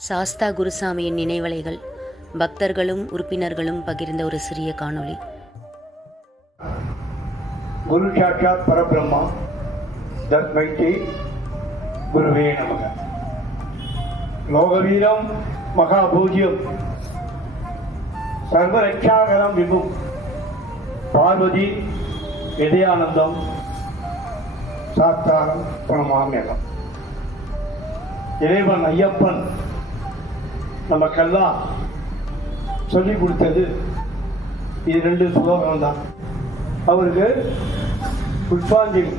சாஸ்தா குருசாமியின் நினைவலைகள். பக்தர்களும் உறுப்பினர்களும் பகிர்ந்த ஒரு சிறிய காணொளி. குரு சாட்சாத் பரபிரம்மா தஸ்மைக்கு குருவே நமக. லோகவீரம் மகாபூஜ்யம். சர்வரட்சாகரம் விபும். பார்வதி இதயானந்தம் சாஸ்தாரம் பிரணமாமியகம் இறைவன் ஐயப்பன் நமக்கெல்லாம் சொல்லிக் கொடுத்தது. இது ரெண்டு ஸ்லோகம் தான். அவருக்கு புஷ்பாஞ்சலி.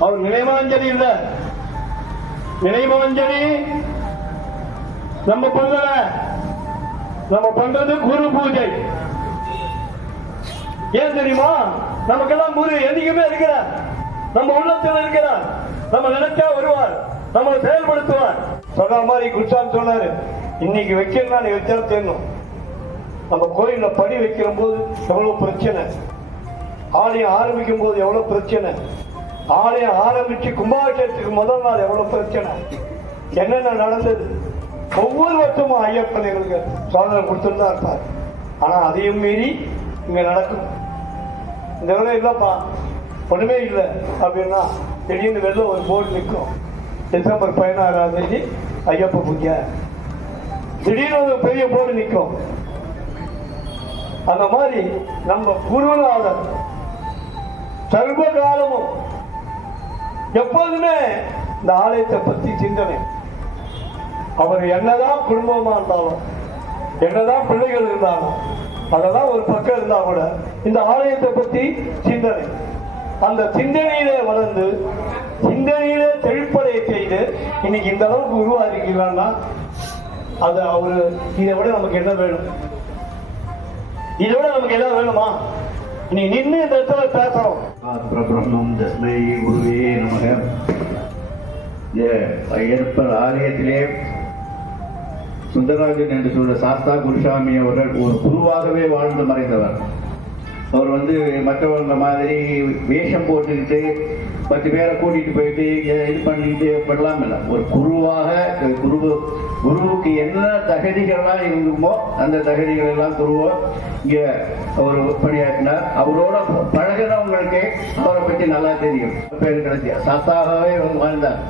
அவர் நினைவாஞ்சலி இல்ல. நினைவாஞ்சலி நம்ம பண்ணல. நம்ம பண்றது குரு பூஜை. ஏன் தெரியுமா? நமக்கெல்லாம் குரு என்னைக்குமே இருக்கிறார். நம்ம உள்ளத்தில் இருக்கிறார். நம்ம நினைச்சா வருவார். நம்மளை செயல்படுத்துவார். சொன்ன மாதிரி குருசாமி சொன்னாரு. இன்னைக்கு வைக்கணும்னா நீ வச்சா தெரியணும் நம்ம கோயில்ல படி வைக்கிற போது எவ்வளவு பிரச்சனை? ஆலயம் ஆரம்பிக்கும் போது எவ்வளவு பிரச்சனை? ஆலயம் ஆரம்பிச்சு கும்பாபிஷேகத்துக்கு முதல் நாள் எவ்வளவு பிரச்சனை? என்னென்ன நடந்தது? ஒவ்வொரு வருஷமும் ஐயப்பன் எங்களுக்கு சோதனை கொடுத்துட்டு தான் இருப்பார். ஆனா அதையும் மீறி இங்க நடக்கும். இந்த தடவை இல்லப்பா. ஒண்ணுமே இல்லை. அப்படின்னா திடீர்னு வெளில ஒரு போர்டு நிற்கும். டிசம்பர் பதினாறாம் தேதி ஐயப்ப பூஜை திடீர்னு ஒரு பெரிய போர்டு நிற்கும். அந்த மாதிரி நம்ம குருநாதர் சர்வ காலமும் எப்போதுமே இந்த ஆலயத்தை பத்தி சிந்தனை. அவர் என்னதான் குடும்பமா இருந்தாலும் என்னதான் பிள்ளைகள் இருந்தாலும் அதெல்லாம் ஒரு பக்கம் இருந்தா கூட இந்த ஆலயத்தை பத்தி சிந்தனை. அந்த சிந்தனையிலே வளர்ந்து சிந்தனையிலே செழிப்படைய செய்து இன்னைக்கு இந்த அளவுக்கு உருவாக்கிக்கலாம்னா அது அவரு இதை விட நமக்கு என்ன வேணும்? இதை விட நமக்கு என்ன வேணுமா? நீ நின்று இந்த இடத்துல பேசுறோம் பிரம்மம் தஸ்மை குருவே நமக. இந்த ஐயப்பர் ஆலயத்திலே சுந்தரராஜன் என்று சொல்ற சாஸ்தா குருசாமி அவர்கள் ஒரு குருவாகவே வாழ்ந்து மறைந்தவர். அவர் வந்து மற்றவங்க மாதிரி வேஷம் போட்டுக்கிட்டு பத்து பேரை கூட்டிட்டு போயிட்டு இது பண்ணிட்டு பண்ணலாம் இல்லை ஒரு குருவாக குரு குருவுக்கு என்ன தகுதிகள்லாம் இருக்குமோ அந்த தகுதிகள் எல்லாம் குருவோ இங்கே அவர் பணியாற்றினார். அவரோட பழகினவங்களுக்கு அவரை பற்றி நல்லா தெரியும். பேர் கிடைச்சி சத்தாகவே வாழ்ந்தார்.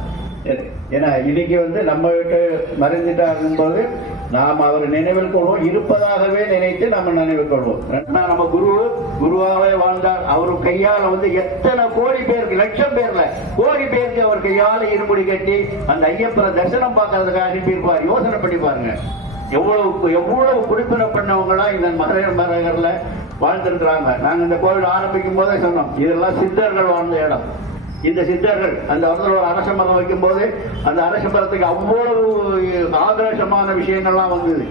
ஏன்னா இன்னைக்கு வந்து நம்ம விட்டு மறைந்துட்டாகும் போது நாம் அவரை நினைவில் கொள்வோம். இருப்பதாகவே நினைத்து நம்ம நினைவில் கொள்வோம். நம்ம குரு குருவாகவே வாழ்ந்தார். அவர் கையால வந்து எத்தனை கோடி பேருக்கு லட்சம் பேர்ல கோடி பேருக்கு அவர் கையால இருமுடி கட்டி அந்த ஐயப்பனை தரிசனம் பார்க்கறதுக்காக அனுப்பியிருப்பார். யோசனை பண்ணி பாருங்க. எவ்வளவு எவ்வளவு குடிப்பின பண்ணவங்களா இந்த மர மரகர்ல வாழ்ந்திருக்கிறாங்க. நாங்க இந்த கோவில் ஆரம்பிக்கும் போதே சொன்னோம். இதெல்லாம் சித்தர்கள் வாழ்ந்த இடம். இந்த சித்தர்கள் அந்த இடத்துல ஒரு அரச மரம் வைக்கும் போது அந்த அரச மரத்துக்கு அவ்வளவு ஆக்ரோஷமான விஷயங்கள்லாம் வந்தது.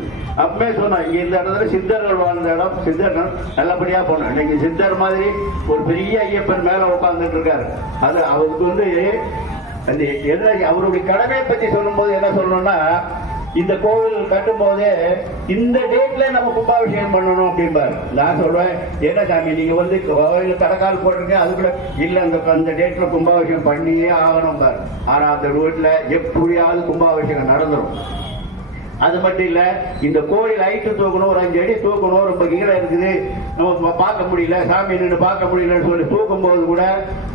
அப்பவே சொன்னோம் இந்த இடத்துல சித்தர்கள் வாழ்ந்த இடம் சித்தர்கள் நல்லபடியா போனோம் இன்னைக்கு சித்தர் மாதிரி ஒரு பெரிய ஐயப்பன் மேல உட்கார்ந்துட்டு இருக்காரு. அது அவருக்கு வந்து அந்த என்ன அவருடைய கடமையை பத்தி சொல்லும்போது என்ன சொல்லணும்னா இந்த கோவில் கட்டும் போதே இந்த டேட்ல நம்ம கும்பாபிஷேகம் பண்ணணும் அப்படிம்பாரு. நான் சொல்றேன் என்ன சாமி நீங்க வந்து கோவில் கடக்கால் போட்டிருக்கீங்க அதுக்குள்ள இல்ல அந்த அந்த டேட்ல கும்பாபிஷேகம் பண்ணியே ஆகணும் பாரு ஆனா அந்த ரோட்ல எப்படியாவது கும்பாபிஷேகம் நடந்துடும் அது மட்டும் இல்ல இந்த கோயில் ஹைட்டு தூக்கணும் ஒரு அஞ்சு அடி தூக்கணும் ரொம்ப கீழே இருக்குது. நம்ம பார்க்க முடியல சாமி நின்று பார்க்க முடியலன்னு சொல்லி தூக்கும் போது கூட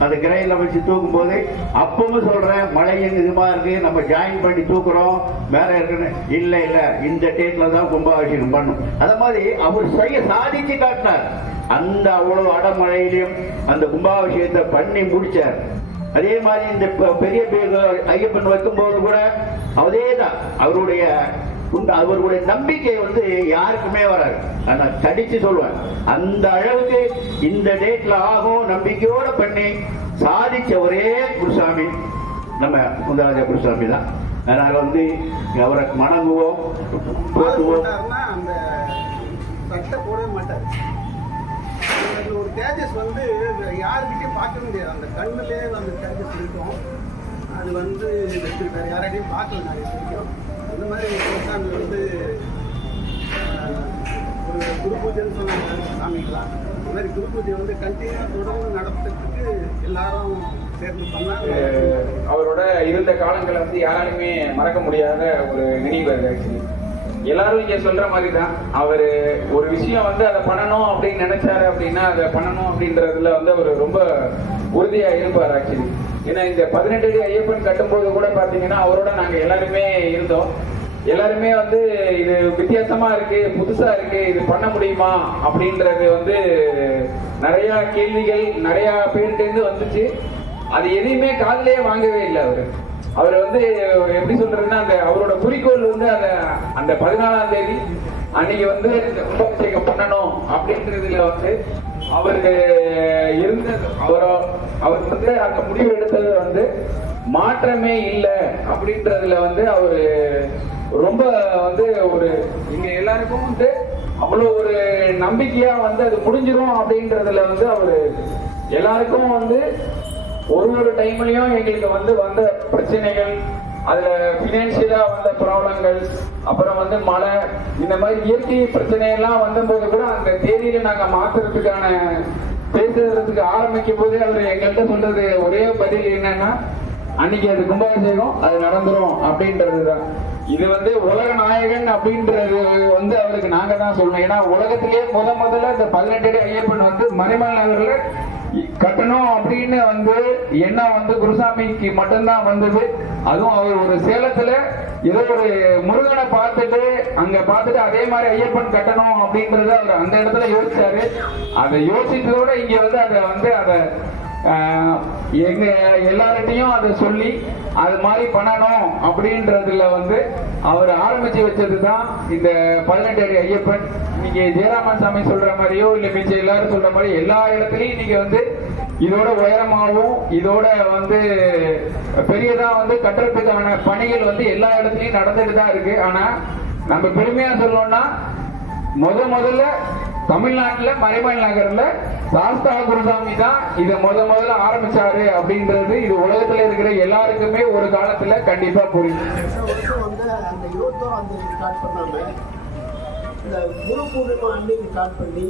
அந்த கிரையில் வச்சு தூக்கும் போது அப்பவும் சொல்றேன் மழையும் இதுமா இருக்கு நம்ம ஜாயின் பண்ணி தூக்குறோம் வேற இருக்குன்னு. இல்ல இல்ல இந்த டேட்ல தான் கும்பாபிஷேகம் பண்ணும். அத மாதிரி அவர் செய்ய சாதிச்சு காட்டினார். அந்த அவ்வளவு அடமழையிலையும் அந்த கும்பாபிஷேகத்தை பண்ணி முடிச்சார். அதே மாதிரி இந்த பெரிய பெரிய ஐயப்பன் வைக்கும்போது கூட அதே தான் அவருடைய உண்டு. அவருடைய நம்பிக்கை வந்து யாருக்குமே வராது. ஆனால் தடிச்சு சொல்லுவேன். அந்த அளவுக்கு இந்த டேட்ல ஆகும் நம்பிக்கையோட பண்ணி சாதிச்ச ஒரே குருசாமி நம்ம முந்தராஜா குருசாமி தான். அதனால வந்து அவரை மணங்குவோம் போட்டுவோம் அந்த சட்டை போடவே மாட்டார். ஒரு தேஜஸ் வந்து யாருக்கிட்டையும் பார்க்க முடியாது. அந்த கண்ணுலேயே அந்த தேஜஸ் இருக்கும். அது வந்து வச்சிருக்காரு யாரையும் பார்க்கல நிறைய வரைக்கும். அந்த மாதிரி சாமி வந்து ஒரு குரு பூஜைன்னு சொன்னாங்க சாமிக்கெல்லாம் அது மாதிரி குரு பூஜை வந்து கண்டினியூவாக தொடர்ந்து நடத்துறதுக்கு எல்லாரும் சேர்ந்து பண்ணாங்க. அவரோட இருந்த காலங்களை வந்து யாராலுமே மறக்க முடியாத ஒரு நினைவு அது ஆக்சுவலி எல்லாரும் இங்க சொல்ற மாதிரி தான் அவர் ஒரு விஷயம் வந்து அதை பண்ணணும் அப்படின்னு நினைச்சாரு அப்படின்னா அதை பண்ணணும் அப்படின்றதுல வந்து அவர் ரொம்ப உறுதியா இருப்பார் ஆக்சுவலி ஏன்னா இந்த பதினெட்டு அடி ஐயப்பன் கட்டும்போது கூட பாத்தீங்கன்னா அவரோட நாங்க எல்லாருமே இருந்தோம். எல்லாருமே வந்து இது வித்தியாசமா இருக்கு புதுசா இருக்கு இது பண்ண முடியுமா அப்படின்றது வந்து நிறைய கேள்விகள் நிறைய பேர்கிட்ட இருந்து வந்துச்சு. அது எதையுமே காதுலயே வாங்கவே இல்லை அவரு. அவர் வந்து எப்படி சொல்றதுன்னா அந்த அவரோட குறிக்கோள் வந்து அந்த அந்த பதினாலாம் தேதி அன்னைக்கு வந்து கும்பாபிஷேகம் பண்ணணும் அப்படின்றதுல வந்து அவருக்கு இருந்த அவர் அவர் வந்து அந்த முடிவு எடுத்தது வந்து மாற்றமே இல்லை அப்படின்றதுல வந்து அவர் ரொம்ப வந்து ஒரு இங்க எல்லாருக்கும் வந்து அவ்வளவு ஒரு நம்பிக்கையா வந்து அது முடிஞ்சிரும் அப்படின்றதுல வந்து அவரு எல்லாருக்கும் வந்து ஒரு ஒரு டைம்லயும் எங்களுக்கு வந்து வந்த பிரச்சனைகள் அதுல பினான்சியலா வந்த ப்ராப்ளங்கள் அப்புறம் வந்து மழை இந்த மாதிரி இயற்கை பிரச்சனை எல்லாம் வந்தபோது கூட அந்த தேதியில நாங்க மாத்துறதுக்கான பேசுறதுக்கு ஆரம்பிக்கும் போதே அவர் எங்கள்கிட்ட சொல்றது ஒரே பதில் என்னன்னா அன்னைக்கு அது கும்பாபிஷேகம் அது நடந்துரும் அப்படின்றதுதான். இது வந்து உலக நாயகன் அப்படின்றது வந்து அவருக்கு நாங்க தான் சொல்லணும். ஏன்னா உலகத்திலேயே முத முதல்ல இந்த பதினெட்டு அடி ஐயப்பன் வந்து மறைமல் நகர்ல கட்டணும் அப்படின்னு வந்து எண்ணம் வந்து குருசாமிக்கு மட்டும்தான் வந்தது. அதுவும் அவர் ஒரு சேலத்துல ஏதோ ஒரு முருகனை பார்த்துட்டு அங்க பார்த்துட்டு அதே மாதிரி ஐயப்பன் கட்டணும் அப்படின்றத அவர் அந்த இடத்துல யோசிச்சாரு. அதை யோசிச்சதோட இங்க வந்து அதை வந்து அதை எங்க எல்லார்கிட்டையும் அதை சொல்லி அது மாதிரி பண்ணணும் அப்படின்றதுல வந்து அவர் ஆரம்பிச்சு வச்சது தான் இந்த பதினெட்டு அடி ஐயப்பன். இன்னைக்கு ஜெயராமன் சாமி சொல்ற மாதிரியோ இல்ல மிச்சம் எல்லாரும் சொல்ற மாதிரி எல்லா இடத்துலயும் இன்னைக்கு வந்து இதோட உயரமாகவும் இதோட வந்து பெரியதா வந்து கட்டுறதுக்கான பணிகள் வந்து எல்லா இடத்துலயும் நடந்துட்டு தான் இருக்கு. ஆனா நம்ம பெருமையா சொல்லணும்னா முத முதல்ல தமிழ்நாட்டில் மறைமல் நகர்ல சாஸ்தா குருசாமி தான் இதை முத முதல்ல ஆரம்பிச்சாரு அப்படின்றது இது உலகத்துல இருக்கிற எல்லாருக்குமே ஒரு காலத்துல கண்டிப்பா புரியும். வந்து அந்த ஸ்டார்ட் இந்த குரு பூர்ணிமா அன்னைக்கு ஸ்டார்ட் பண்ணி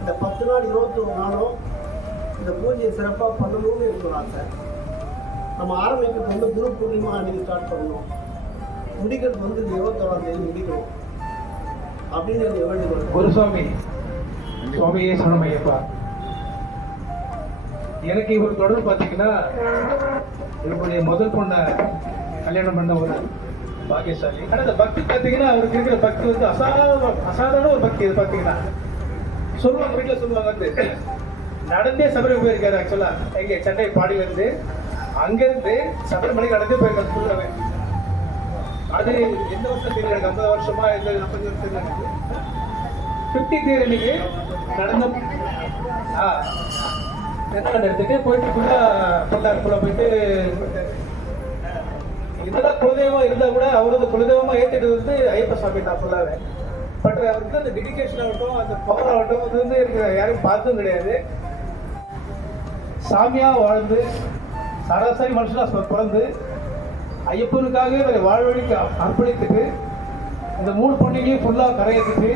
இந்த பத்து நாள் இருபத்தொரு நாளும் இந்த பூஜையை சிறப்பாக பண்ணணும்னு எனக்கு ஆசை. நம்ம ஆரம்பிக்கிறது வந்து குரு பூர்ணிமா அன்னைக்கு ஸ்டார்ட் பண்ணணும். முடிக்கிறது வந்து இந்த இருபத்தோராம் தேதி முடிக்கணும். குருசுவாமி சுவாமியே சரணமையப்பா எனக்கு இவர் தொடர்பு பார்த்தீங்கன்னா என்னுடைய முதல் பொண்ணை கல்யாணம் பண்ண ஒரு பாக்கியசாலி. ஆனால் இந்த பக்தி பார்த்தீங்கன்னா அவருக்கு இருக்கிற பக்தி வந்து அசாதாரண அசாதாரண ஒரு பக்தி இது பார்த்தீங்கன்னா. சொல்லுவாங்க வீட்டில் சொல்லுவாங்க வந்து நடந்தே சபரி போயிருக்காரு ஆக்சுவலா எங்க சென்னை பாடியிலேருந்து அங்கேருந்து சபரிமலைக்கு நடந்தே போயிருக்காரு ஃபுல்லாவே அது எந்த வருஷம் தெரியல எனக்கு ஐம்பது வருஷமா? எந்த நாற்பது வருஷம் தெரியல எனக்கு ஃபிஃப்டி தேர் இன்னைக்கு நடந்த ஆ. எடுத்துட்டு போயிட்டு ஃபுல்லா பொள்ளார் ஃபுல்லா போயிட்டு இதெல்லாம் குலதெய்வம் இருந்தா கூட அவரது குலதெய்வமா ஏற்றிட்டு வந்து ஐயப்ப சாமி தான் ஃபுல்லாவே பட் அவருக்கு அந்த டெடிகேஷன் ஆகட்டும் அந்த பவர் ஆகட்டும் அது வந்து எனக்கு யாரும் பார்த்ததும் கிடையாது. சாமியா வாழ்ந்து சராசரி மனுஷனா சொ- பிறந்து ஐயப்பனுக்காக இவரை வாழ்வழிக்கு அர்ப்பணித்துட்டு இந்த மூணு பொண்ணுங்களையும் ஃபுல்லாக கரையிறதுக்கு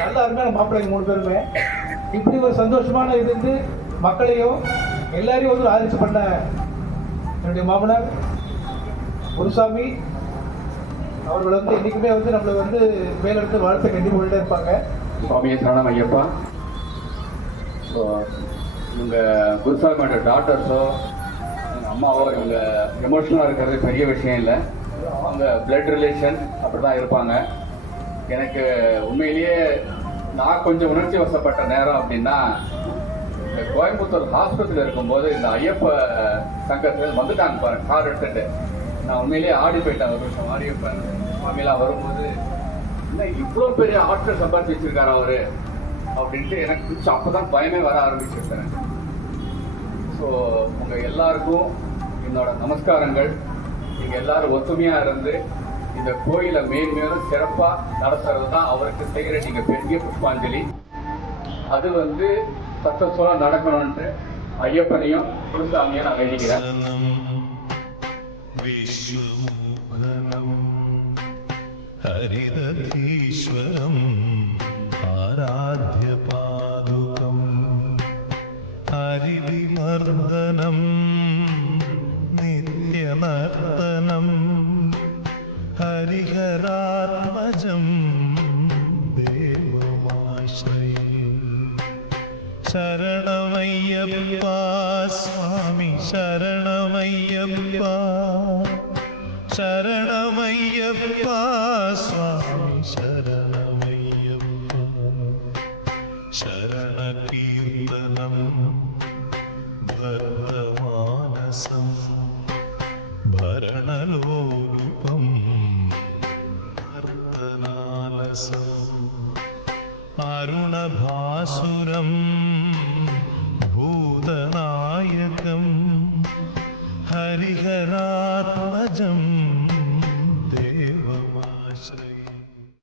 நல்லா அருமையான மாப்பிள்ளைங்க மூணு பேருமே. இப்படி ஒரு சந்தோஷமான இது வந்து மக்களையும் எல்லாரையும் வந்து ஆதரிச்சு பண்ண என்னுடைய மாமனார் குருசாமி அவர்கள் வந்து என்றைக்குமே வந்து நம்மளை வந்து மேலெடுத்து வாழ்த்து கட்டி கொண்டே இருப்பாங்க. சுவாமியை சரணம் ஐயப்பா. ஸோ குருசாமியோட டாக்டர்ஸோ அம்மா அம்மாவோ இவங்க எமோஷனலாக இருக்கிறது பெரிய விஷயம் இல்லை. அவங்க பிளட் ரிலேஷன் அப்படி தான் இருப்பாங்க. எனக்கு உண்மையிலேயே நான் கொஞ்சம் உணர்ச்சி வசப்பட்ட நேரம் அப்படின்னா இந்த கோயம்புத்தூர் ஹாஸ்பிட்டல் இருக்கும்போது இந்த ஐயப்ப சங்கத்தில் வந்துட்டாங்க பாருங்க கார் எடுத்துட்டு. நான் உண்மையிலேயே ஆடி போயிட்டேன் ஒரு வருஷம். ஆடியப்பன் சுவாமிலாம் வரும்போது என்ன இவ்வளோ பெரிய ஆட்கள் சம்பாதிச்சு வச்சிருக்காரு அவரு? அப்படின்ட்டு எனக்கு பிடிச்ச அப்போதான் பயமே வர ஆரம்பிச்சிருக்கேன் ஸோ உங்க எல்லாருக்கும் என்னோட நமஸ்காரங்கள் நீங்க எல்லாரும் ஒத்துமையா இருந்து இந்த கோயிலை மேன்மேலும் சிறப்பா நடத்துறது தான் அவருக்கு செய்கிற நீங்க பெரிய புஷ்பாஞ்சலி அது வந்து சக்சஸ்ஃபுல்லா நடக்கணும்ட்டு ஐயப்பனையும் குருசாமியை நான் வேண்டிக்கிறேன் विश्वमोहनम् हरिदधीश्वरम् आराध्यपादुकम् വിധിമർദ്ദനം നിത്യനർദ്ദനം ഹരിഹരാത്മജം ദേവമാശ്രയം ശരണമയ്യപ്പാ സ്വാമി ശരണമയ്യപ്പാ ശരണമയ്യപ്പാ സ്വാമി Hello.